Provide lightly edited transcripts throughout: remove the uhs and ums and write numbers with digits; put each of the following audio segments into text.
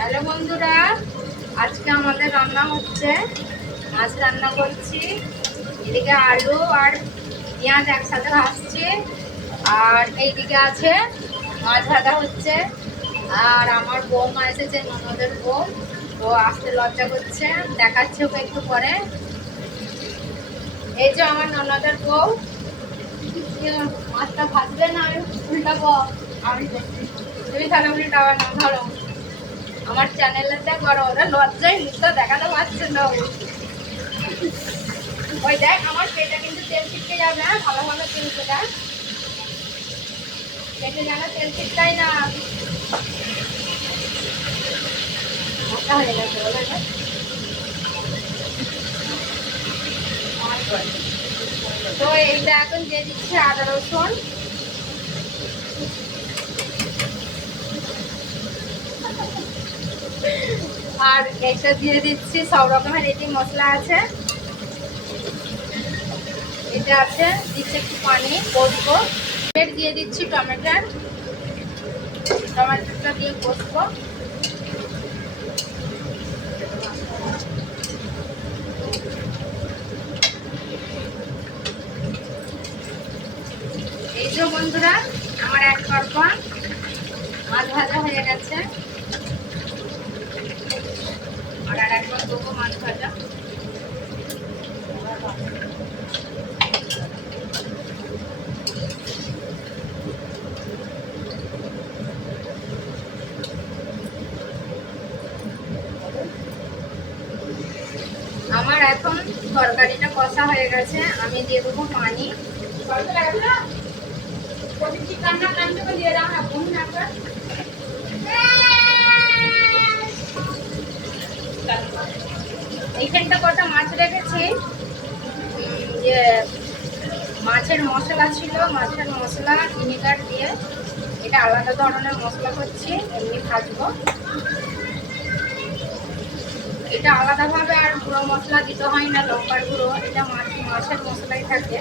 Hello বন্ধুরা, আজকে আমাদের রান্না হচ্ছে মাছ রান্না করছি। এদিকে আলু আর পেঁয়াজ একসাথে ভাজছি, আর এইদিকে আছে মাছ ভাজা হচ্ছে। আর আমার বৌমা এসেছে, ননদের বউ, ও আসতে লজ্জা করছে, দেখাচ্ছে ওকে একটু পরে। এই যে আমার ননদের বউ, মাছটা ভাজবে না আমি উল্টাবো? আমি তুমি তাহলে উল্টাবা না, ধরো আমার চ্যানেলেতে করো। ওরা লজ্জায় মুখটা দেখাতে পারছে না। ওই দেখ আমার পেটে কিন্তু তেল ছিটকে যাবে, ভালো ভালো তেল দেখ, পেটে যেন তেল ছিটকাই না। মোটা হয়ে গেছে বলে না? তো এইটা এখন দিয়ে দিচ্ছি আদা রসুন, আর এটা দিয়ে দিচ্ছি সব রকমের রেডি মশলা আছে। এটা আছে, দিচ্ছি একটু পানি, কষবো। এর দিয়ে দিচ্ছি টমেটোটা দিয়ে কষবো। এই যে বন্ধুরা, আমার এক পর্বা মাছ ভাজা হয়ে গেছে, আর একবার দেবো মাছ ভাজা। আমার এখন তরকারিটা কষা হয়ে গেছে, আমি দিয়ে দেবো পানি। এইখানটা কটা মাছ রেখেছি, যে মাছের মশলা ছিল, মাছের মশলা ভিনেগার দিয়ে এটা আলাদা ধরনের মশলা করছি, এমনি ভাজবো। এটা আলাদাভাবে আর গুঁড়ো মশলা দিতে হয় না, লঙ্কার গুঁড়ো, এটা মাছের মশলাই থাকে।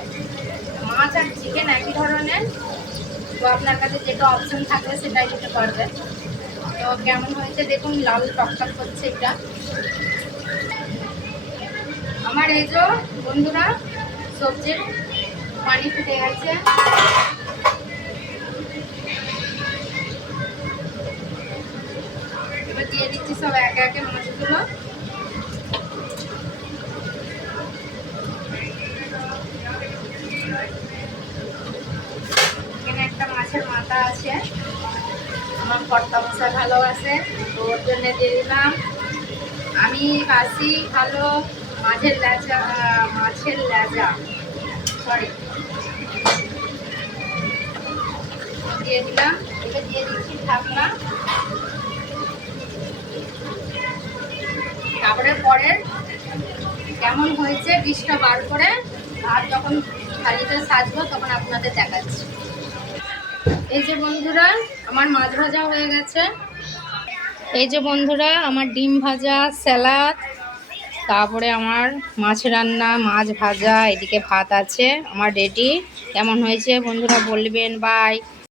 মাছ আর চিকেন একই ধরনের, তো আপনার কাছে যেটা অপশন থাকবে সেটাই দিতে পারবেন। তো কেমন হয়েছে দেখুন, লাল টকটক করছে এটা আমার। এই যে বন্ধুরা, সবজির পানি ফুটে গেছে, এবার দিয়ে দিচ্ছি সব একে একে মাছগুলো। এখানে একটা মাছের মাথা আছে, আমার কর্তা মশা ভালোবাসে, তো ওর জন্য দিয়ে দিলাম। আমি বাসি ভালো মাছের লেজা সরি দিয়ে দিলাম। এটা দিয়ে দিচ্ছি ঢাকনা, তারপরে পরে কেমন হয়েছে ডিশটা বার করে আর যখন থালিতে সাজবো তখন আপনাদের দেখাচ্ছি। এই যে বন্ধুরা, আমার মাছ ভাজা হয়ে গেছে। এই যে বন্ধুরা, আমার ডিম ভাজা, স্যালাড, তারপরে আমার মাছ রান্না, মাছ ভাজা, এদিকে ভাত আছে আমার রেডি। কেমন হয়েছে বন্ধুরা বলবেন। বাই।